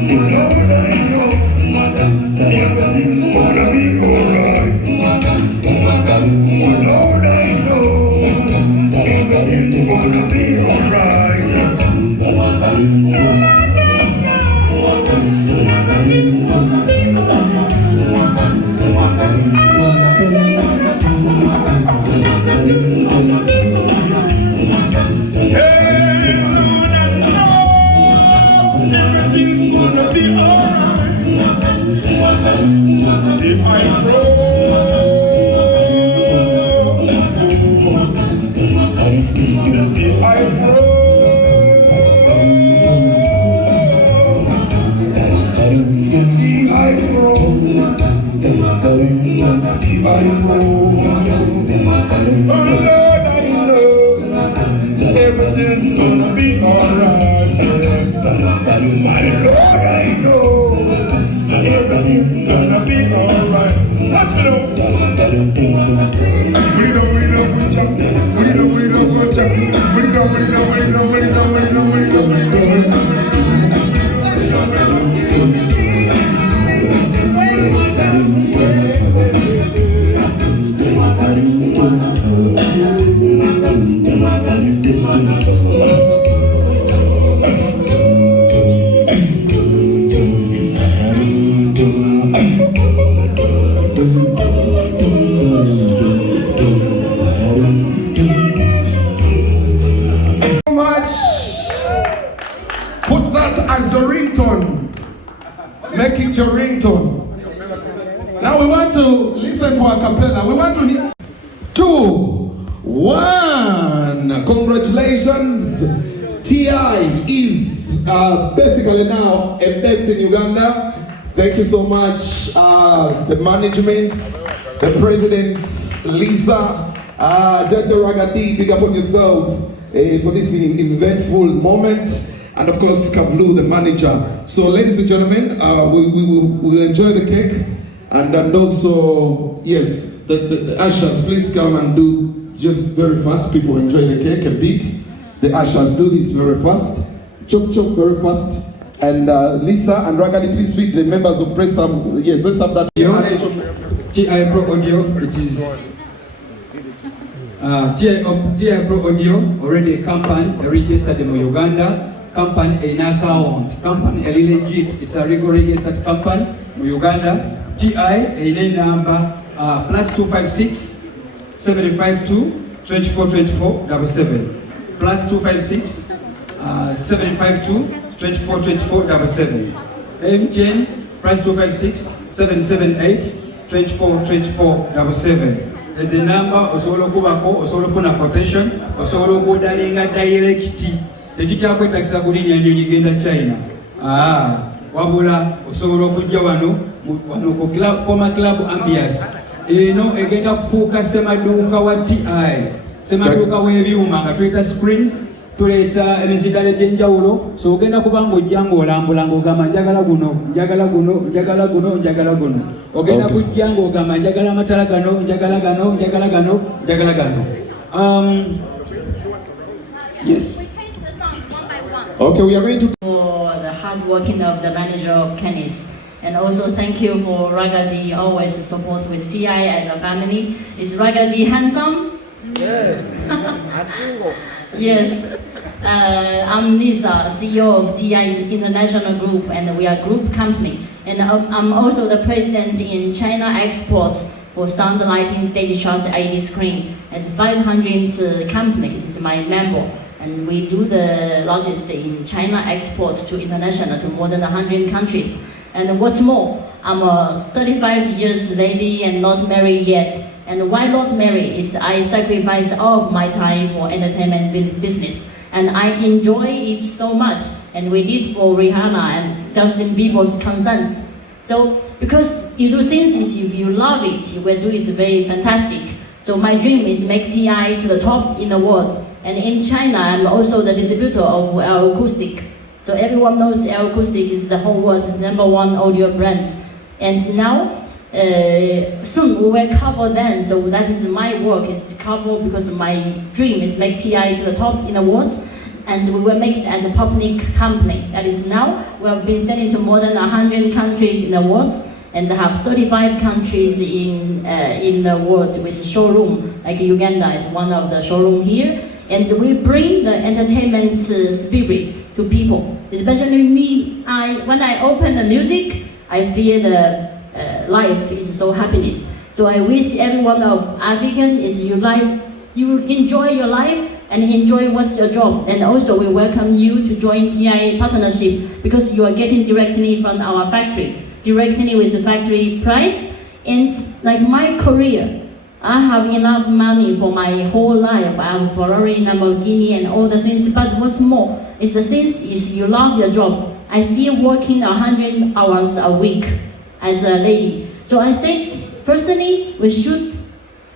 Lord, I know everything's gonna be alright. Lord, I know everything's gonna be alright. Everything's gonna be alright. Yes, my Lord, I know everything's gonna be alright. Make it your ringtone. Now we want to listen to a cappella. We want to hear 2, 1. Congratulations. TI is basically now a base in Uganda. Thank you so much, the management, the president, Lisa, Dr. Ragadi, big up on yourself for this eventful moment. And of course, Kavlu, the manager. So, ladies and gentlemen, we will enjoy the cake. And also, yes, the ushers, please come and do just very fast. People enjoy the cake a bit. The ushers do this very fast. Chop, chop, very fast. And Lisa and Ragadi, please feed the members of press. Yes, let's have that. TI Pro Audio, it is TI Pro Audio, already a company registered in Uganda. Company in account, company a legit, it's a legal registered company in Uganda. TI a number +256 752 24 24 77 +256 752 24 24 77. MTN +256 778 24 24 77. There's a number osobola okubako, osobola ofuna quotation, osobola okudalinga direct. Tekikyakwetagisa kulinnya nnyonyi genda China. Wabula osobola okujja wano ku former club Ambiance. Eno egenda kufuuka semaduuka wa TI. Semaduuka w'ebyuma nga tuyita screens, tuleeta emizindaalo egy'enjawulo. So ogenda kuba ng'ojja ng'olambula ng'ogamba njagala guno, njagala guno, njagala guno, njagala guno. Ogenda kujja ng'ogamba njagala amatala gano, njagala gano, njagala gano, njagala gano. Yes. Okay, we are going to for the hard working of the manager of Kenneth, and also thank you for Ragadi always support with TI as a family. Is Ragadi handsome? Yes, I'm single. Yes, I'm Lisa, CEO of TI International Group, and we are a group company. And I'm also the president in China Exports for sound lighting, stage shots, LED screen. As 500 companies is my member. And we do the logistics in China export to international to more than 100 countries. And what's more, I'm a 35 years lady and not married yet. And why not married is I sacrifice all of my time for entertainment business. And I enjoy it so much. And we did for Rihanna and Justin Bieber's concerns. So because you do things, if you love it, you will do it very fantastic. So my dream is make TI to the top in the world. And in China, I'm also the distributor of L Acoustic. So everyone knows L Acoustic is the whole world's #1 audio brand. And now, soon we will cover them. So that is my work, is to cover, because my dream is make TI to the top in the world. and we will make it as a public company. That is now, we have been selling to more than 100 countries in the world, and have 35 countries in the world with showroom, like Uganda is one of the showroom here. And we bring the entertainment spirit to people. Especially me, when I open the music, I feel the life is so happiness. So I wish everyone of African is you enjoy your life and enjoy what's your job. And also we welcome you to join TI partnership because you are getting directly from our factory, directly with the factory price. And like my career, I have enough money for my whole life. I have Ferrari, Lamborghini, and all the things. But what's more is the things is you love your job. I still working 100 hours a week as a lady. So I said, firstly, we should,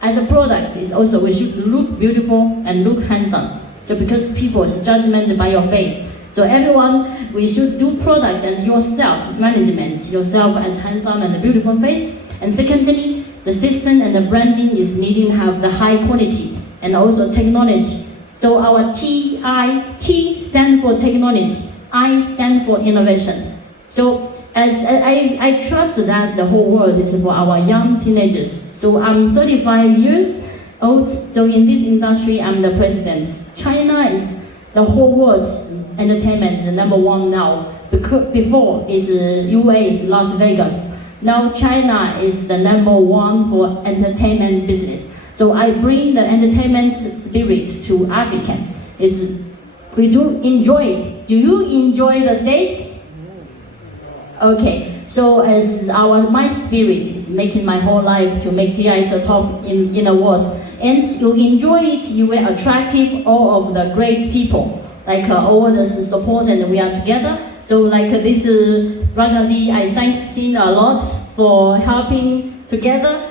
as a product, is also we should look beautiful and look handsome. So because people is judgment by your face. So everyone, we should do products and yourself management, yourself as handsome and a beautiful face. And secondly, the system and the branding is needing to have the high quality and also technology. So our T stand for technology, I stand for innovation. So as I trust that the whole world is for our young teenagers. So I'm 35 years old. So in this industry, I'm the president. China is the whole world's entertainment, the number one now. Before is UA is Las Vegas. Now China is the number one for entertainment business. So I bring the entertainment spirit to African. We do enjoy it. Do you enjoy the stage? Okay. So as my spirit is making my whole life to make TI the top in the world. And you enjoy it, you will attractive all of the great people. Like all the support and we are together. So like this Ragadi, I thank him a lot for helping together.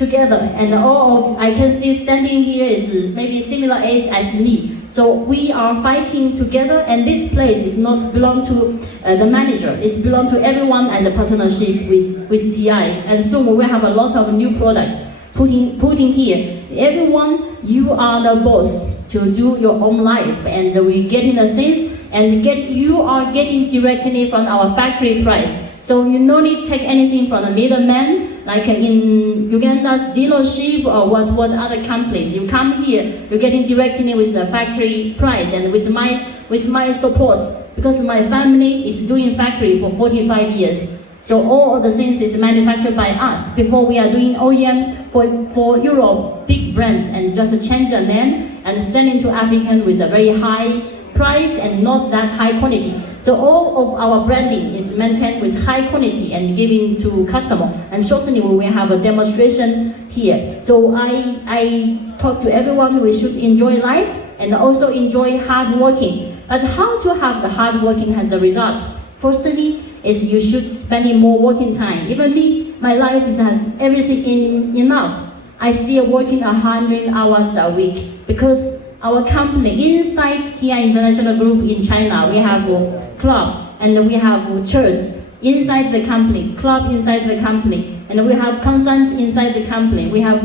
And all of, I can see standing here is maybe similar age as me. So we are fighting together, and this place is not belong to the manager. It's belong to everyone as a partnership with TI. And soon we will have a lot of new products putting here. Everyone, you are the boss to do your own life, and we getting the things, and you are getting directly from our factory price. So you no need to take anything from the middleman, like in Uganda's dealership or what other companies. You come here, you're getting directly with the factory price and with my support, because my family is doing factory for 45 years. So all of the things is manufactured by us. Before we are doing OEM for Europe, big brands, and just change the name and sending to African with a very high price and not that high quality. So all of our branding is maintained with high quality and giving to customer. And shortly we will have a demonstration here. So I talk to everyone, we should enjoy life and also enjoy hard working. But how to have the hard working has the results? Firstly, is you should spending more working time. Even me, my life has everything enough. I still working 100 hours a week because our company inside TI International Group in China, we have a club and we have a church inside the company, club inside the company, and we have concerts inside the company. We have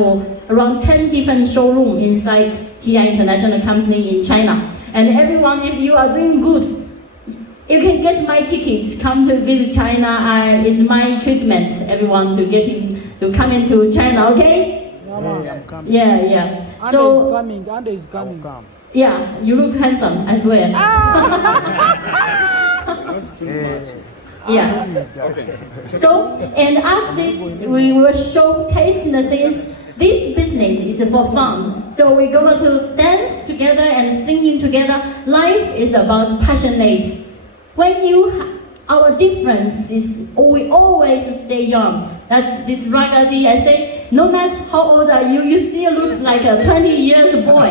around 10 different showrooms inside TI International Company in China. And everyone, if you are doing good, you can get my tickets, come to visit China. It's my treatment, everyone, to come into China, okay? I'm coming. Yeah. Ande is coming. Yeah, you look handsome as well. Yeah. So, and after this, we will show tasting the things. This business is for fun. So we're going to dance together and singing together. Life is about passionate. When our difference is we always stay young. That's this Ragadi. I say, no matter how old are you, you still look like a 20 years boy.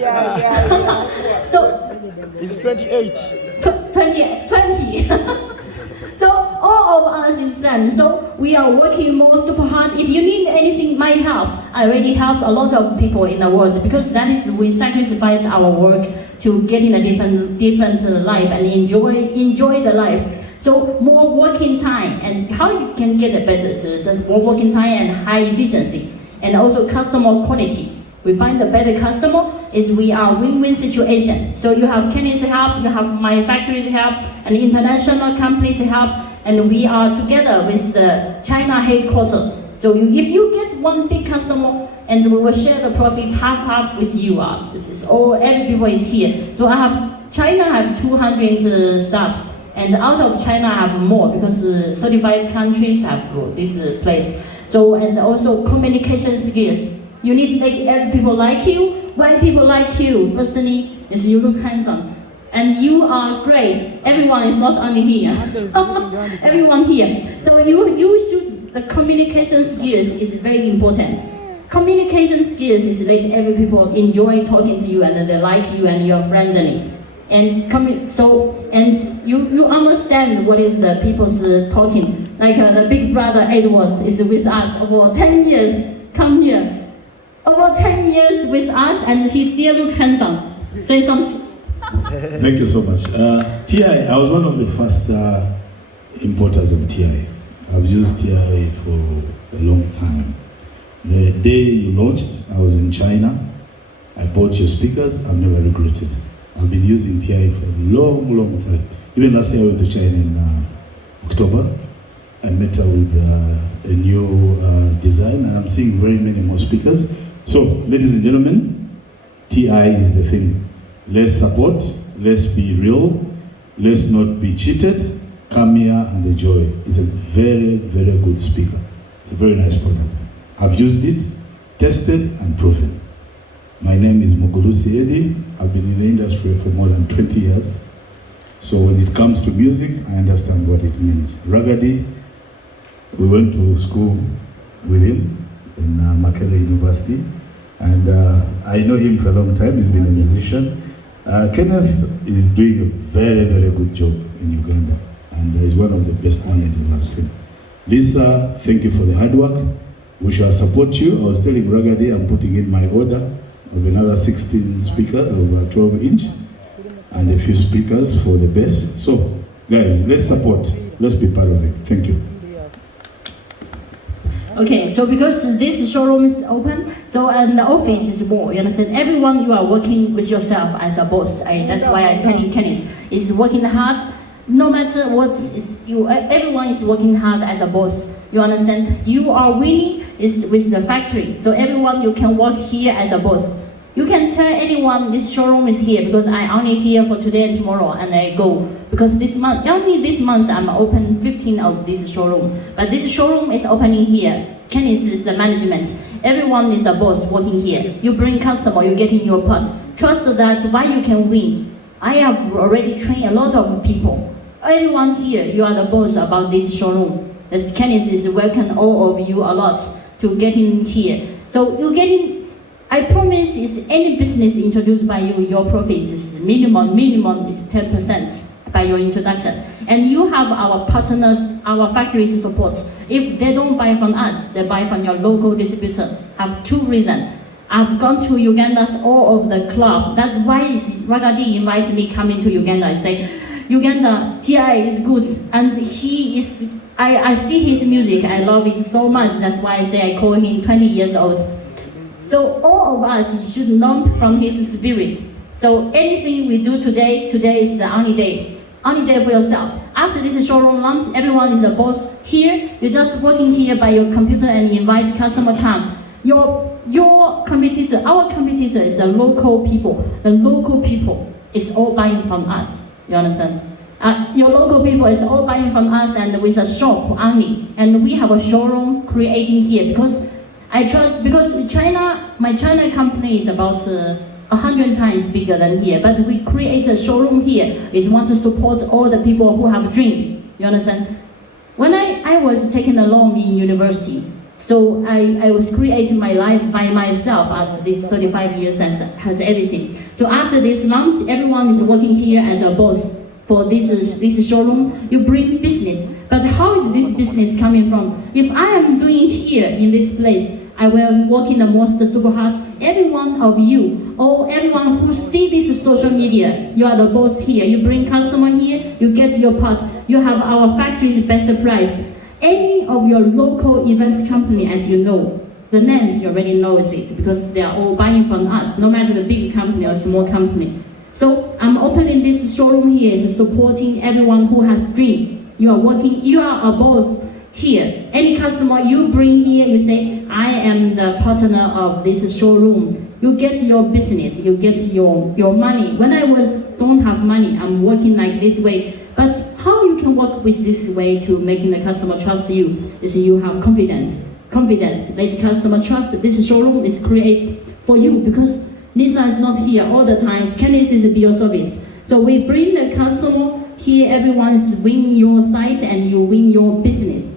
Yeah. So It's 28. 20. So all of us is same. So we are working more super hard. If you need anything, my help. I already help a lot of people in the world because that is we sacrifice our work to get in a different life and enjoy the life. So more working time, and how you can get it better? So just more working time and high efficiency, and also customer quality. We find a better customer is we are win-win situation. So you have Kenny's help, you have my factory's help, and international companies help, and we are together with the China headquarters. So if you get one big customer, and we will share the profit half with you. This is all, every people is here. So China have 200 staffs, and out of China I have more because 35 countries have this place. So, and also communication skills. You need to make every people like you. Why people like you? Firstly, is you look handsome. And you are great. Everyone is not only here. Everyone here. So you should, the communication skills is very important. Communication skills is let every people enjoy talking to you and they like you and you're friendly. And you understand what is the people's talking. Like the big brother Edwards is with us over 10 years. Come here. Over 10 years with us and he still look handsome. Say something. Thank you so much. TI, I was one of the first importers of TI. I've used TI for a long time. The day you launched, I was in China. I bought your speakers. I've never regretted. I've been using TI for a long time. Even last year I went to China in October. I met her with a new design, and I'm seeing very many more speakers. So, ladies and gentlemen, TI is the thing. Let's support, let's be real, let's not be cheated. Come here and enjoy. It's a very good speaker. It's a very nice product. I've used it, tested and proven. My name is Mugulusi Edi. I've been in the industry for more than 20 years. So when it comes to music, I understand what it means. Ragadi, we went to school with him in Makerere University. And I know him for a long time. He's been a musician. Kenneth is doing a very good job in Uganda. And he's one of the best managers I've seen. Lisa, thank you for the hard work. We shall support you. I was telling Ragadi I'm putting in my order of another 16 speakers over 12-inch and a few speakers for the bass. So, guys, let's support. Let's be part of it. Thank you. Okay, so because this showroom is open, so and the office is more, you understand? Everyone, you are working with yourself as a boss. That's why I tell you, Kennis is working hard. No matter what everyone is working hard as a boss. You understand? You are winning is with the factory. So everyone, you can work here as a boss. You can tell anyone this showroom is here because I only here for today and tomorrow and I go. Because this month, only this month I'm open 15 of this showroom. But this showroom is opening here. Kennis is the management. Everyone is a boss working here. You bring customer, you getting your parts. Trust that why you can win. I have already trained a lot of people. Everyone here, you are the boss about this showroom. As Kennis is welcome all of you a lot to get in here. So you getting, I promise is any business introduced by you, your profits is minimum is 10% by your introduction. And you have our partners, our factories support. If they don't buy from us, they buy from your local distributor. Have two reasons. I've gone to Uganda's all of the club. That's why Ragadi invited me coming to Uganda. I say, Uganda, TI is good, and he is, I see his music, I love it so much, that's why I say I call him 20 years old. So all of us should learn from his spirit. So anything we do today is the only day for yourself. After this showroom launch, everyone is a boss here, you're just working here by your computer and you invite customer come. Your competitor, our competitor is the local people. The local people is all buying from us. You understand? Your local people is all buying from us and with a shop only. And we have a showroom creating here because I trust, because China, my China company is about 100 times bigger than here. But we create a showroom here is want to support all the people who have dream. You understand? When I was taking a loan in university, so I was creating my life by myself as this 35 years has everything. So after this launch, everyone is working here as a boss for this showroom. You bring business, but how is this business coming from? If I am doing here in this place, I will work in the most super hard. Every one of you, or everyone who see this social media, you are the boss here. You bring customer here, you get your parts. You have our factory's best price. Any of your local events company, as you know, the names you already knows it because they are all buying from us, no matter the big company or small company. So I'm opening this showroom here is supporting everyone who has dream. You are working, you are a boss here. Any customer you bring here, you say, I am the partner of this showroom. You get your business, you get your money. When I don't have money, I'm working like this way. But how you can work with this way to making the customer trust you is you have confidence. Confidence. Let the customer trust this showroom is created for you because Lisa is not here all the time. Candice is your service. So we bring the customer here, everyone is win your site and you win your business.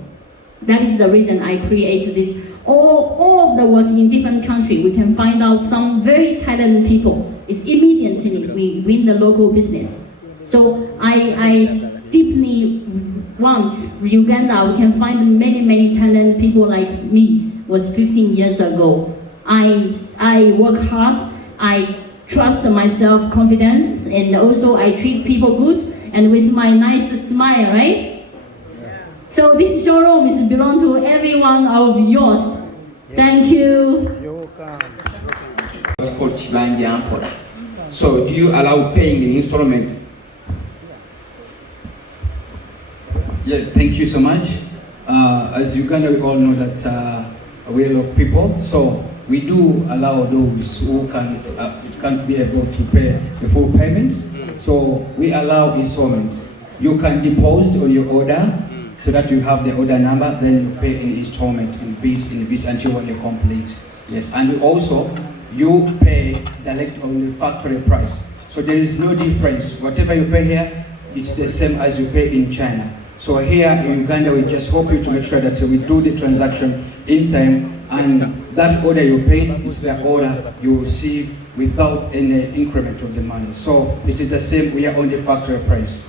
That is the reason I create this. All of the world in different countries, we can find out some very talented people. It's immediately we win the local business. So I deeply want Uganda, we can find many talented people like me, was 15 years ago. I work hard, I trust myself, confidence, and also I treat people good, and with my nice smile, right? So this showroom is belong to every one of yours. Thank you. You're welcome. What's called Chibanja. So do you allow paying in installments? Yeah, thank you so much. As Uganda, we all know that we are a lot of people, so we do allow those who can't be able to pay the full payments. So we allow installments. You can deposit on your order so that you have the order number, then you pay in installment, in bits until when you complete. Yes, and you pay direct on the factory price. So there is no difference. Whatever you pay here, it's the same as you pay in China. So here in Uganda, we just hope you to make sure that we do the transaction in time, and that order you paid is the order you receive without any increment of the money. So it is the same, we are on the factory price.